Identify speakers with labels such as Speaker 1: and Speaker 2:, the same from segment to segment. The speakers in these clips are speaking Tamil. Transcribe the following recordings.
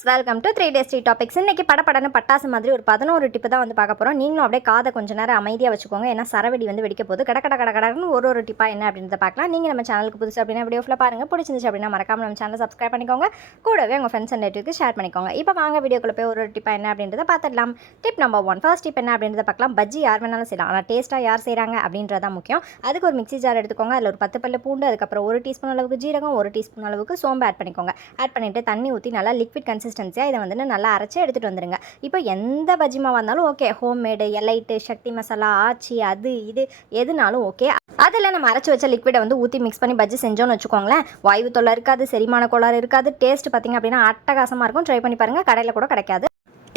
Speaker 1: Friends welcome to three days three topics இன்னைக்கு படப்படன்னு பட்டாசு மாதிரி ஒரு பதினோரு டிப்பு தான் வந்து பார்க்க போகிறோம் நீங்களும் அப்படியே காதை கொஞ்சம் நேரம் அமைதியாக வச்சுக்கோங்க. ஏன்னா சரவெடி வந்து வெடிக்க போது கட கட கட கடன்னு ஒரு ஒரு டிப்பாக என்ன அப்படின்றத பார்க்கலாம். நீங்கள் நம்ம சேனலுக்கு புதுசு அப்படின்னா வீடியோ ஃபுல்லாக பாருங்கள் பிடிச்சிருந்துச்சு அப்படின்னா மறக்காம நம்ம சேனலை சப்ஸ்கிரைப் பண்ணிக்கோங்க. கூடவே உங்கள் ஃப்ரெண்ட்ஸ் அண்ட் நெட்டுக்கு ஷேர் பண்ணிக்கோங்க. இப்போ வாங்க வீடியோக்குள்ள போய் ஒரு ஒரு டிப்பாக என்ன அப்படின்றத பார்த்துடலாம். Tip number one first tip என்ன அப்படின்றத பார்க்கலாம். பஜ்ஜி யார் வேணாலும் செய்யலாம். ஆனால் டேஸ்ட்டாக யார் செய்கிறாங்க அப்படின்றதான் முக்கியம். அதுக்கு ஒரு மிக்ஸி ஜார் எடுத்துக்கோங்க. அதில் ஒரு பத்து பல்லு பூண்டு அதுக்கப்புறம் ஒரு டீஸ்பூன் அளவுக்கு ஜீரகம் ஒரு டீஸ்பூன் அளவுக்கு சோம்பு ஆட் பண்ணிக்கோங்க. ஆட் பண்ணிவிட்டு தண்ணி ஊற்றி நல்லா லிக்விட் கன்சிஸ்டன்சியாக இதை வந்து நல்லா அரைச்சி எடுத்துகிட்டு வந்துடுங்க இப்போ எந்த பஜ்ஜி மாவாக இருந்தாலும் okay homemade Elite Sakthi masala Aachi அது இது எதுனாலும் ஓகே அதில் நம்ம அரைச்சி வச்ச லிக்விடை வந்து ஊற்றி மிக்ஸ் பண்ணி பஜ்ஜி செஞ்சோம்னு வச்சுக்கோங்களேன். வாய்வு தொல்லை இருக்காது செரிமான கோளாறு இருக்காது டேஸ்ட் பார்த்திங்க அப்படின்னா அட்டகாசமாக இருக்கும். ட்ரை பண்ணி பாருங்கள் கடையில் கூட கிடைக்காது.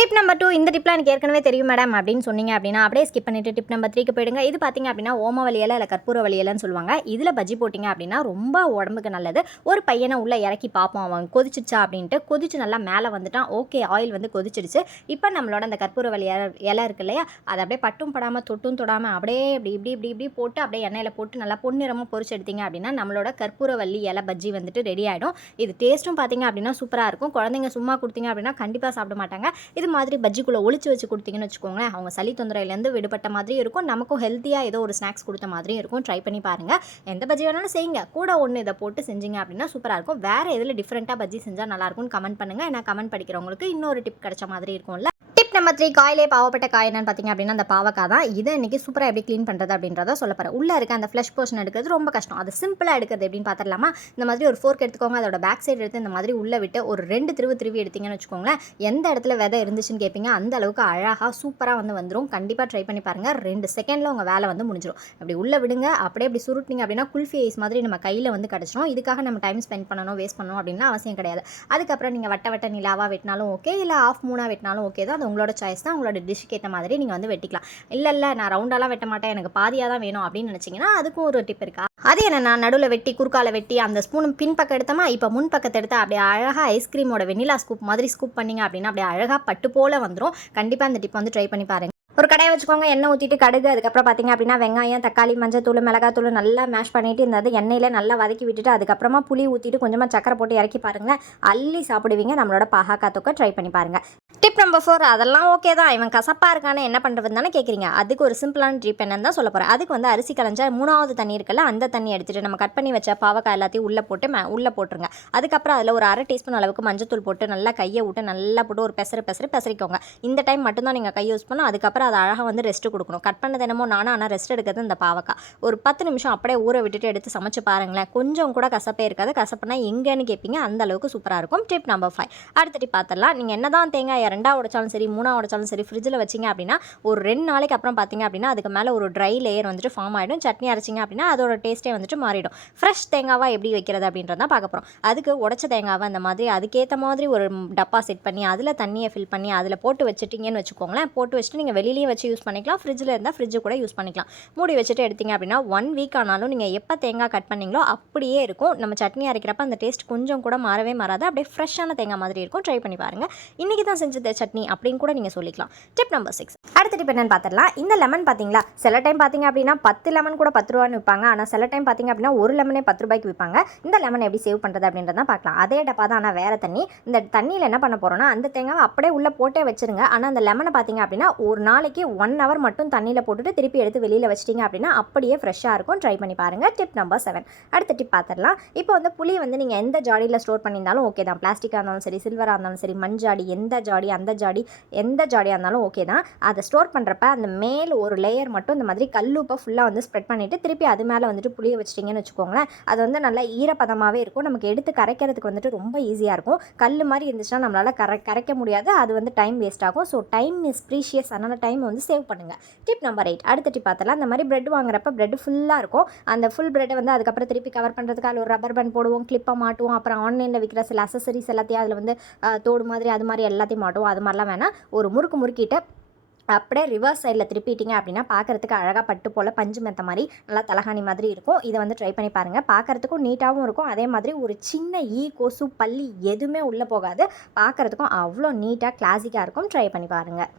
Speaker 1: டிப் நம்பர் டூ இந்த டிப்லாம் எனக்கு ஏற்கனவே தெரியும் மேடம் அப்படின்னு சொன்னீங்க அப்படின்னா அப்படியே ஸ்கிப் பண்ணிட்டு டிப் நம்பர் த்ரீக்கு போயிடுங்க. இது பார்த்தீங்க அப்படின்னா ஓம இலை இல்லை கற்பூர வலி சொல்லுவாங்க. இதில் பஜ்ஜி போட்டிங்க அப்படின்னா ரொம்ப உடம்புக்கு நல்லது. ஒரு பையனை உள்ளே இறக்கி பார்ப்போம் அவன் கொதிச்சிச்சா அப்படின்ட்டு கொதிச்சு நல்லா மேலே வந்துட்டான். ஓகே ஆயில் வந்து கொதிச்சிடுச்சு இப்போ நம்மளோட அந்த கற்பூர வலி இலை இலை இருக்கு இல்லையா அதை அப்படியே பட்டும் படாமல் தொட்டும் தொடாமல் அப்படியே இப்படி இப்படி இப்படி இப்படி போட்டு அப்படியே எண்ணெயில் போட்டு நல்லா பொன்னிறமாக பொரிச்சு எடுத்தீங்க அப்படின்னா நம்மளோட கற்பூரவல்லி இலை பஜ்ஜி வந்துட்டு ரெடி ஆகிடும் இது டேஸ்ட்டும் பார்த்தீங்க அப்படின்னா சூப்பராக இருக்கும். குழந்தைங்க சும்மா கொடுத்தீங்க அப்படின்னா கண்டிப்பாக சாப்பிட மாட்டாங்க. இது மாதிரி மாதிரி பஜ்ஜிக்குள்ளே ஒழிச்சு வச்சு கொடுத்தீங்கன்னு வச்சுக்கோங்களேன் அவங்க சளி தொந்தரையிலேருந்து விடுபட்ட மாதிரி இருக்கும். நமக்கும் ஹெல்த்தியாக ஏதோ ஒரு ஸ்நாக்ஸ் கொடுத்த மாதிரியும் இருக்கும். ட்ரை பண்ணி பாருங்கள் எந்த பஜ்ஜி வேணாலும் செய்யுங்க. கூட ஒன்று இதை போட்டு செஞ்சீங்க அப்படின்னா சூப்பராக இருக்கும். வேறு எதில் டிஃப்ரெண்ட்டாக பஜ்ஜி செஞ்சால் நல்லாயிருக்கும்னு கமெண்ட் பண்ணுங்கள் ஏன்னா கமெண்ட் படிக்கிறவங்களுக்கு இன்னொரு டிப் கிடைச்ச மாதிரி இருக்கும்ல. டிப் நம்பர் த்ரீ காயிலே பாவப்பட்ட காய் என்னன்னு பார்த்தீங்க அப்படின்னா அந்த பாவக்காய் தான். இதை இன்றைக்கி சூப்பராக எப்படி க்ளீன் பண்ணுறது அப்படின்றத சொல்ல போகிறேன் உள்ளே இருக்க அந்த ஃப்ளஷ் போர்ஷன் எடுக்கிறது ரொம்ப கஷ்டம். அது சிம்பிளாக எடுக்கிறது எப்படின்னு பார்த்துடலாமா இந்த மாதிரி ஒரு ஃபோர்க் எடுத்துக்கோங்க. அதோட பேக் சைடு எடுத்து இந்த மாதிரி உள்ளே விட்டு ஒரு ரெண்டு திருவு திருவி எடுத்தீங்கன்னு வச்சுக்கோங்களேன் எந்த இடத்துல விதை இருந்துச்சுன்னு கேட்பீங்க அந்த அளவுக்கு அழகாக சூப்பராக வந்து வந்துடும் கண்டிப்பாக ட்ரை பண்ணி பாருங்கள் ரெண்டு செகண்டில் உங்கள் வேலை வந்து முடிஞ்சிடும் அப்படி உள்ளே விடுங்க. அப்படியே அப்படி சுருட்டிங்க அப்படின்னா குல்ஃபி ஐஸ் மாதிரி நம்ம கையில் வந்து கிடச்சிரும். இதுக்காக நம்ம டைம் ஸ்பெண்ட் பண்ணணும் வேஸ்ட் பண்ணணும் அப்படின்னா அவசியம் கிடையாது. அதுக்கப்புறம் நீங்கள் வட்ட வட்ட நிலாவாக வெட்டினாலும் ஓகே இல்லை ஆஃப் மூணாக வெட்டினாலும் ஓகே தான். அது உங்களோட சாய்ஸ் தான் உங்களோட டிஷ்க்கு ஏற்ற மாதிரி நீங்கள் வந்து வெட்டிக்கலாம். இல்லை இல்லை நான் ரவுண்டாலாம் வெட்ட மாட்டேன். எனக்கு பாதியாக தான் வேணும் அப்படின்னு நினச்சிங்கன்னா அதுக்கும் ஒரு டிப் இருக்கா? அது நான் நடுவில் வெட்டி குறுக்கால வெட்டி அந்த ஸ்பூன் பின்பக்கம் எடுத்தமா எடுத்தோமா இப்போ முன் பக்கத்தை எடுத்து அப்படியே அழகாக ஐஸ்கிரீமோட வெண்ணிலா ஸ்கூப் மாதிரி ஸ்கூப் பண்ணீங்க அப்படின்னா அப்படியே அழகாக பட்டு போல வந்துடும் கண்டிப்பாக அந்த டிப் வந்து ட்ரை பண்ணி பாருங்க. ஒரு கடையை வச்சுக்கோங்க எண்ணெய் ஊற்றிட்டு கடுகு அதுக்கப்புறம் பார்த்தீங்க அப்படின்னா வெங்காயம் தக்காளி மஞ்சத்தூள் மிளகாத்தூள் நல்லா மேஷ் பண்ணிட்டு இந்த எண்ணெயில் நல்லா வதக்கி விட்டுட்டு அதுக்கப்புறமா புளி ஊற்றிட்டு கொஞ்சமாக சக்கரை போட்டு இறக்கி பாருங்கள் அள்ளி சாப்பிடுவீங்க. நம்மளோட பாகாக்கா தொக்கை ட்ரை பண்ணி பாருங்கள் டிப் நம்பர் ஃபோர் அதெல்லாம் ஓகே தான். இவன் கசப்பாக இருக்கானே என்ன பண்ணுறதுன்னு தானே கேட்குறீங்க அதுக்கு ஒரு சிம்பிளான ட்ரிப் என்னன்னு தான் சொல்ல போகிறேன் அதுக்கு வந்து அரிசி கலைஞ்சா மூணாவது தண்ணி இருக்குல்ல அந்த தண்ணி எடுத்துகிட்டு நம்ம கட் பண்ணி வச்ச பாவக்காய் எல்லாத்தையும் உள்ளே போட்டு மே உள்ளே போட்டுருங்க. அதுக்கப்புறம் அதில் ஒரு அரை டீஸ்பூன் அளவுக்கு மஞ்சத்தூள் போட்டு நல்லா கையை விட்டு நல்லா போட்டு ஒரு பெசரு பெசரு பெசரிக்கோங்க இந்த டைம் மட்டும்தான் நீங்கள் கை யூஸ் பண்ணோம் அதுக்கப்புறம் அது அழகாக வந்து ரெஸ்ட் கொடுக்கணும். கட் பண்ணது என்னமோ நானும் ஆனால் ரெஸ்ட் எடுக்கிறது இந்த பாவக்காய் ஒரு பத்து நிமிஷம் அப்படியே ஊற விட்டுட்டு எடுத்து சமைச்சு பாருங்களேன். கொஞ்சம் கூட கசப்பே இருக்காது. கசப்புனா எங்கேன்னு கேட்பீங்க அந்த அளவுக்கு சூப்பராக இருக்கும். டிப் நம்பர் ஃபைவ் அடுத்த டிப் பார்த்துடலாம். நீங்கள் என்ன தான் தேங்காய் ரெண்டாக உடைச்சாலும் சரி மூணாக உடைச்சாலும் சரி ஃப்ரிட்ஜில் வச்சிங்க அப்படின்னா ஒரு ரெண்டு நாளைக்கு அப்புறம் பார்த்தீங்க அப்படின்னா அதுக்கு மேலே ஒரு ட்ரை லேயர் வந்துட்டு ஃபார்ம் ஆகிடும் சட்னி அரைச்சிங்க அப்படின்னா அதோட டேஸ்ட்டே வந்துட்டு மாறிடும். ஃப்ரெஷ் தேங்காவாக எப்படி வைக்கிறது அப்படின்றத பார்க்க போகிறோம் அதுக்கு உடச்ச தேங்காவை அந்த மாதிரி அதுக்கேற்ற மாதிரி ஒரு டப்பா செட் பண்ணி அதில் தண்ணியை ஃபில் பண்ணி அதில் போட்டு வச்சுட்டிங்கன்னு வச்சுக்கோங்களேன். போட்டு வச்சுட்டு நீங்கள் வெளியிலேயே வச்சு யூஸ் பண்ணிக்கலாம். ஃப்ரிட்ஜில் இருந்தால் ஃப்ரிட்ஜு கூட யூஸ் பண்ணிக்கலாம். மூடி வச்சுட்டு எடுத்தீங்க அப்படின்னா ஒன் வீக் ஆனாலும் நீங்கள் எப்போ தேங்காய் கட் பண்ணீங்களோ அப்படியே இருக்கும். நம்ம சட்னி அரைக்கிறப்ப அந்த டேஸ்ட் கொஞ்சம் கூட மாறவே மாறாது. அப்படியே ஃப்ரெஷ்ஷான தேங்காய் மாதிரி இருக்கும். ட்ரை பண்ணி பாருங்கள் இன்றைக்கி தான் செஞ்சது சட்னி அப்படின்னு கூட நீங்கள் சொல்லிக்கலாம். டிப் நம்பர் சிக்ஸ் அடுத்த டிப் என்னன்னு பார்த்துடலாம் இந்த லெமன் பார்த்தீங்களா சில டைம் பார்த்தீங்க அப்படின்னா பத்து லெமன் கூட பத்து ரூபான்னு விற்பாங்க ஆனால் சில டைம் பார்த்தீங்க அப்படின்னா ஒரு லெமனே பத்து ரூபாய்க்கு விற்பாங்க இந்த லெமன் எப்படி சேவ் பண்ணுறது அப்படின்றத பார்க்கலாம் அதே டப்பா தான் ஆனால் வேறு தண்ணி. இந்த தண்ணியில் என்ன பண்ண போகிறோம்னா அந்த தேங்காவை அப்படியே உள்ளே போட்டே வச்சுருங்க. ஆனால் அந்த லெமனை பார்த்தீங்க அப்படின்னா ஒரு நாள் நாளைக்கு ஒன் ஹவர் மட்டும் தண்ணியில் போட்டுட்டு திருப்பி எடுத்து வெளியில் வச்சிட்டிங்க அப்படின்னா அப்படியே ஃப்ரெஷ்ஷாக இருக்கும். ட்ரை பண்ணி பாருங்கள் டிப் நம்பர் செவன் அடுத்த டிப் பார்த்துடலாம் இப்போ வந்து புளி வந்து நீங்கள் எந்த ஜாடியில் ஸ்டோர் பண்ணியிருந்தாலும் ஓகே தான். பிளாஸ்டிக்காக இருந்தாலும் சரி சில்வராக இருந்தாலும் சரி மண் ஜாடி எந்த ஜாடி அந்த ஜாடி எந்த ஜாடியாக இருந்தாலும் ஓகே தான். அதை ஸ்டோர் பண்ணுறப்ப அந்த மேல் ஒரு லேயர் மட்டும் இந்த மாதிரி கல்லுப்பை ஃபுல்லாக வந்து ஸ்ப்ரெட் பண்ணிவிட்டு திருப்பி அது மேலே வந்துட்டு புளியை வச்சிட்டிங்கன்னு வச்சுக்கோங்களேன் அது வந்து நல்லா ஈரப்பதமாகவே இருக்கும். நமக்கு எடுத்து கரைக்கிறதுக்கு வந்துட்டு ரொம்ப ஈஸியாக இருக்கும். கல் மாதிரி இருந்துச்சுன்னா நம்மளால் கரை கரைக்க முடியாது. அது வந்து டைம் வேஸ்ட் ஆகும். ஸோ டைம் இஸ் ப்ரீஷியஸ் அதனால் டைம் வந்து சேவ் பண்ணுங்கள் டிப் நம்பர் எயிட் அடுத்த டிப் பார்த்தலாம் அந்த மாதிரி பிரெட் வாங்குறப்ப பிரெட் ஃபுல்லாக இருக்கும். அந்த ஃபுல் பிரெட்டை வந்து அதுக்கப்புறம் திருப்பி கவர் பண்ணுறதுக்கு அதில் ஒரு ரப்பர் பேண்ட் போடுவோம் கிளிப்பாக மாட்டுவோம். அப்புறம் ஆன்லைனில் விற்கிற சில அசசரிஸ் எல்லாத்தையும் அதில் வந்து தோடு மாதிரி அது மாதிரி எல்லாத்தையும் மாட்டுவோம். அது மாதிரிலாம் வேணால் ஒரு முறுக்கு முறுக்கிட்டு அப்படியே ரிவர்ஸ் சைடில் திருப்பிட்டீங்க அப்படின்னா பார்க்கறதுக்கு அழகாக பட்டு போல் பஞ்சு மெத்த மாதிரி நல்லா தலகாணி மாதிரி இருக்கும். இதை வந்து ட்ரை பண்ணி பாருங்கள் பார்க்கறதுக்கும் நீட்டாகவும் இருக்கும். அதே மாதிரி ஒரு சின்ன ஈ கொசு பள்ளி எதுவுமே உள்ளே போகாது. பார்க்கறதுக்கும் அவ்வளோ நீட்டாக கிளாசிக்காக இருக்கும். ட்ரை பண்ணி பாருங்கள்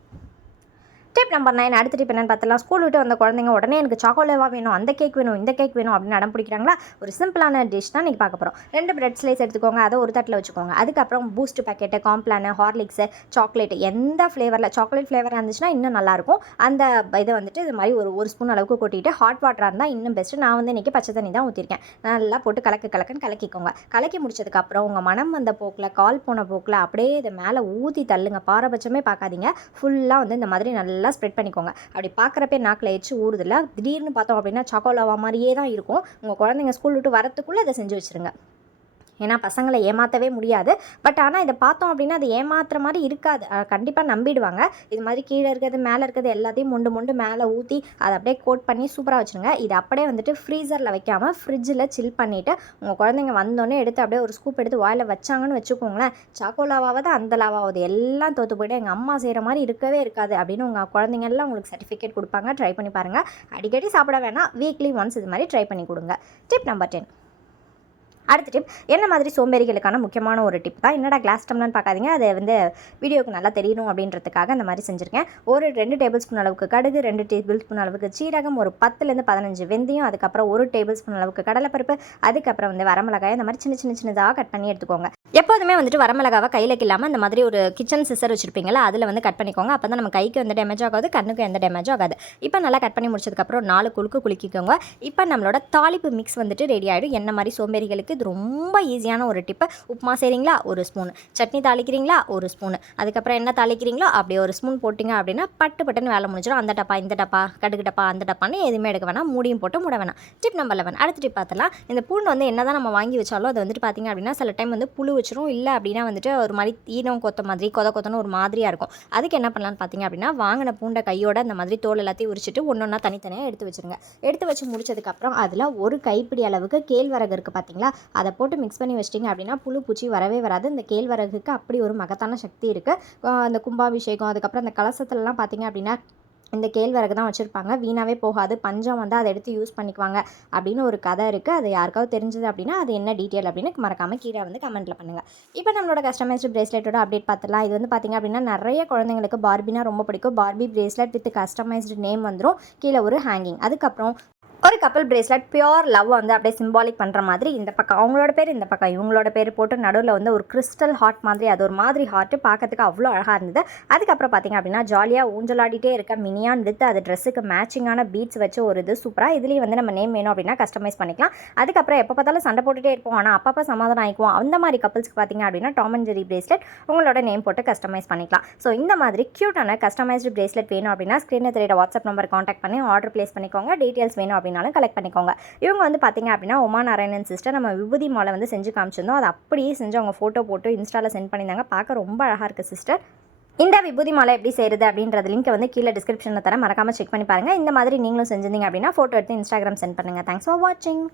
Speaker 1: டிப் நம்பர் நைன் அடுத்த டிப் என்னென்னு பார்த்தலாம் ஸ்கூல் விட்டு வந்த குழந்தைங்க உடனே எனக்கு சாக்கோலேவா வேணும் அந்த கேக் வேணும் இந்த கேக் வேணும் அப்படின்னு அடம் பிடிக்கிறாங்களா? ஒரு சிம்பிளான டிஷ் தான் நீங்கள் பார்க்க போகிறோம் ரெண்டு பிரெட் ஸ்லைஸ் எடுத்துக்கோங்க அதை ஒரு தட்டில் வச்சுக்கோங்க. அதுக்கப்புறம் Boost packet Complan Horlicks chocolate எந்த ஃப்ளேவரில் சாக்லேட் ஃப்ளேவராக இருந்துச்சுன்னா இன்னும் நல்லாயிருக்கும் அந்த இதை வந்துட்டு இது மாதிரி ஒரு ஒரு ஸ்பூன் அளவுக்கு கொட்டிட்டு ஹாட் வாட்டராக இருந்தால் இன்னும் பெஸ்ட்டு நான் வந்து இன்றைக்கி பச்சை தண்ணி தான் ஊற்றிருக்கேன் நல்லா போட்டு கலக்கு கலக்குன்னு கலக்கிக்கோங்க. கலக்கி முடிச்சதுக்கப்புறம் உங்கள் மனம் வந்த போக்கில் கால் போன போக்கில் அப்படியே இதை மேலே ஊற்றி தள்ளுங்க. பாரபட்சமே பார்க்காதீங்க. ஃபுல்லாக வந்து இந்த மாதிரி நல்லா ஸ்ப்ரெட் பண்ணிக்கோங்க. அப்படி பார்க்குறப்பே நாக்கில் எச்சு ஊறுதில்ல? திடீர்னு பார்த்தோம் அப்படின்னா சாக்கோலாவா மாதிரியே தான் இருக்கும். உங்கள் குழந்தைங்க ஸ்கூல் விட்டு வரத்துக்குள்ளே இதை செஞ்சு வச்சுருங்க. ஏன்னா பசங்களை ஏமாற்றவே முடியாது. பட் ஆனால் இதை பார்த்தோம் அப்படின்னா அது ஏமாத்துற மாதிரி இருக்காது. கண்டிப்பாக நம்பிடுவாங்க. இது மாதிரி கீழே இருக்கிறது மேலே இருக்கிறது எல்லாத்தையும் முண்டு முண்டு மேலே ஊற்றி அதை அப்படியே கோட் பண்ணி சூப்பராக வச்சுருங்க. இது அப்படியே வந்துட்டு ஃப்ரீசரில் வைக்காமல் ஃப்ரிட்ஜில் சில் பண்ணிவிட்டு உங்கள் குழந்தைங்க வந்தோடனே எடுத்து அப்படியே ஒரு ஸ்கூப் எடுத்து வாயில் வச்சாங்கன்னு வச்சுக்கோங்களேன். சாக்கோ லாவாவது அந்த லாவாவது எல்லாம் தோற்று போயிட்டு எங்கள் அம்மா செய்கிற மாதிரி இருக்கவே இருக்காது அப்படின்னு உங்கள் குழந்தைங்க எல்லாம் உங்களுக்கு சர்டிஃபிகேட் கொடுப்பாங்க. ட்ரை பண்ணி பாருங்கள் அடிக்கடி சாப்பிட வேணாம். வீக்லி ஒன்ஸ் இது மாதிரி ட்ரை பண்ணி கொடுங்க. டிப் நம்பர் டென் அடுத்த டிப் என்ன மாதிரி சோம்பேறிகளுக்கான முக்கியமான ஒரு டிப் தான்? என்னடா கிளாஸ் டம்னு பார்க்காதீங்க. அதை வந்து வீடியோக்கு நல்லா தெரியணும் அப்படின்றதுக்காக அந்த மாதிரி செஞ்சுருக்கேன். ஒரு ரெண்டு டேபிள் ஸ்பூன் அளவுக்கு கடுகு ரெண்டு டேபிள் ஸ்பூன் அளவுக்கு சீரகம் ஒரு பத்துலேருந்து பதினஞ்சு வெந்தயம் அதுக்கப்புறம் ஒரு டேபிள் ஸ்பூன் அளவுக்கு கடலைப்பருப்பு அதுக்கப்புறம் வந்து வரமிளகாய் அந்த மாதிரி சின்ன சின்ன சின்னதாக கட் பண்ணி எடுத்துக்கோங்க. எப்போதுமே வந்துட்டு வரமிளகாவை கையில் இல்லாமல் இந்த மாதிரி ஒரு கிச்சன் சிசர் வச்சுருப்பீங்களா அதில் வந்து கட் பண்ணிக்கோங்க. அப்போ தான் நம்ம கைக்கு எந்த டேமேஜ் ஆகாது கண்ணுக்கு எந்த டேமேஜ் ஆகாது. இப்போ நல்லா கட் பண்ணி முடிச்சதுக்கப்புறம் நாலு குலுக்கு குலுக்கிக்கோங்க. இப்போ நம்மளோட தாளிப்பு மிக்ஸ் வந்துட்டு ரெடி ஆகிடும் என்ன மாதிரி சோம்பேறிகளுக்கு இது ரொம்ப ஈஸியான ஒரு டிப்பு உப்புமா செய்கிறீங்களா ஒரு ஸ்பூன் சட்னி தாளிக்கிறீங்களா? ஒரு ஸ்பூன் அதுக்கப்புறம் என்ன தாளிக்கிறீங்களோ அப்படியே ஒரு ஸ்பூன் போட்டிங்க அப்படின்னா பட்டு பட்டுன்னு வேலை முடிஞ்சிடும். அந்த டப்பா இந்த டப்பா கடுகு டப்பா அந்த டப்பான்னு எதுவுமே எடுக்க வேணாம். மூடியும் போட்டு மூட வேணாம். டிப் நம்பர் லெவன் அடுத்த டிப் பார்த்தலாம் இந்த பூண்டு வந்து என்ன தான் நம்ம வாங்கி வச்சாலும் அது வந்துட்டு பார்த்தீங்க அப்படின்னா சில டைம் வந்து புழு வச்சிரும். இல்லை அப்படின்னா வந்துட்டு ஒரு மாதிரி ஈனம் கொத்த மாதிரி கொத கொத்தன்னு ஒரு மாதிரியாக இருக்கும். அதுக்கு என்ன பண்ணலாம்னு பார்த்தீங்க அப்படின்னா வாங்கின பூண்டை கையோட அந்த மாதிரி தோல் எல்லாத்தையும் உரிச்சிட்டு ஒன்று ஒன்றா தனித்தனியாக எடுத்து வச்சுருங்க. எடுத்து வச்சு முடிச்சதுக்கப்புறம் அதில் ஒரு கைப்பிடி அளவுக்கு கேழ்வரகு இருக்குது பார்த்தீங்களா? அதை போட்டு மிக்ஸ் பண்ணி வச்சிட்டிங்க அப்படின்னா புழு பூச்சி வரவே வராது. இந்த கேழ்வரகுக்கு அப்படி ஒரு மகத்தான சக்தி இருக்குது அந்த கும்பாபிஷேகம் அதுக்கப்புறம் அந்த கலசத்துலலாம் பார்த்தீங்க அப்படின்னா இந்த கேழ்வரகு தான் வச்சுருப்பாங்க. வீணாகவே போகாது. பஞ்சம் வந்து அதை எடுத்து யூஸ் பண்ணிக்குவாங்க அப்படின்னு ஒரு கதை இருக்குது அது யாருக்காவது தெரிஞ்சது அப்படின்னா அது என்ன டீட்டெயில் அப்படின்னு மறக்காமல் கீழே வந்து கமெண்ட்டில் பண்ணுங்கள் இப்போ நம்மளோட கஸ்டமைஸ்டு பிரேஸ்லெட்டோட அப்டேட் பார்த்துலாம் இது வந்து பார்த்திங்க அப்படின்னா நிறைய குழந்தைங்களுக்கு பார்பினா ரொம்ப பிடிக்கும். Barbie bracelet with customised name வந்துடும் கீழே ஒரு ஹேங்கிங் அதுக்கப்புறம் ஒரு கப்பல் பிரேஸ்லெட் பியோர் லவ் வந்து அப்படியே சிம்பாலிக் பண்ணுற மாதிரி இந்த பக்கம் அவங்களோட பேர் இந்த பக்கம் இவங்களோட பேர் போட்டு நடுவில் வந்து ஒரு கிறிஸ்டல் ஹார்ட் மாதிரி அது ஒரு மாதிரி ஹார்ட்டு பார்க்கறதுக்கு அவ்வளோ அழகாக இருந்தது. அதுக்கப்புறம் பார்த்தீங்க அப்படின்னா ஜாலியாக ஊஞ்சலாடிட்டே இருக்க மினியான் வித் அது ட்ரெஸ்ஸுக்கு மேட்சிங்கான பீட்ஸ் வச்சு ஒரு இது சூப்பராக இதுலேயும் வந்து நம்ம நேம் வேணும் அப்படின்னா கஸ்டமைஸ் பண்ணிக்கலாம். அதுக்கப்புறம் எப்போ பார்த்தாலும் சண்டை போட்டுகிட்டே இருப்போம். ஆனால் அப்பப்போ சமாதானம் ஆகிக்குவோம் அந்த மாதிரி கப்பல்ஸ்க்கு பார்த்தீங்க அப்படின்னா டாம் அண்ட் ஜெரி பிரேஸ்லெட் உங்களோட நேம் போட்டு கஸ்டமைஸ் பண்ணிக்கலாம். ஸோ இந்த மாதிரி க்யூட்டான கஸ்டமைஸ்டு பிரேஸ்லெட் வேணும் அப்படின்னா ஸ்க்ரீனில் தெரியிற வாட்ஸ்அப் நம்பர் காண்டாக்ட் பண்ணி ஆர்டர் ப்ளேஸ் பண்ணிக்கோங்க. டீட்டெயில்ஸ் வேணும் அப்படின்னாலும் கலெக்ட் பண்ணிக்கோங்க. இவங்க வந்து பார்த்தீங்க அப்படின்னா உமா நாராயணன் சிஸ்டர் நம்ம விபூதி மாலை வந்து செஞ்சு காமிச்சிருந்தோம். அதை அப்படியே செஞ்சு அவங்க ஃபோட்டோ போட்டு இன்ஸ்டாவில் சென்ட் பண்ணியிருந்தாங்க. பார்க்க ரொம்ப அழகாக இருக்குது சிஸ்டர் இந்த விபூதி மாலை எப்படி செய்கிறது அப்படின்றது லிங்க் வந்து கீழே டிஸ்கிரிப்ஷனில் தர மறக்காமல் செக் பண்ணி பாருங்கள் இந்த மாதிரி நீங்களும் செஞ்சிருந்தீங்க அப்படின்னா ஃபோட்டோ எடுத்து இன்ஸ்டாகிராம் சென்ட் பண்ணுங்கள் தேங்க்ஸ் ஃபார் வாட்சிங்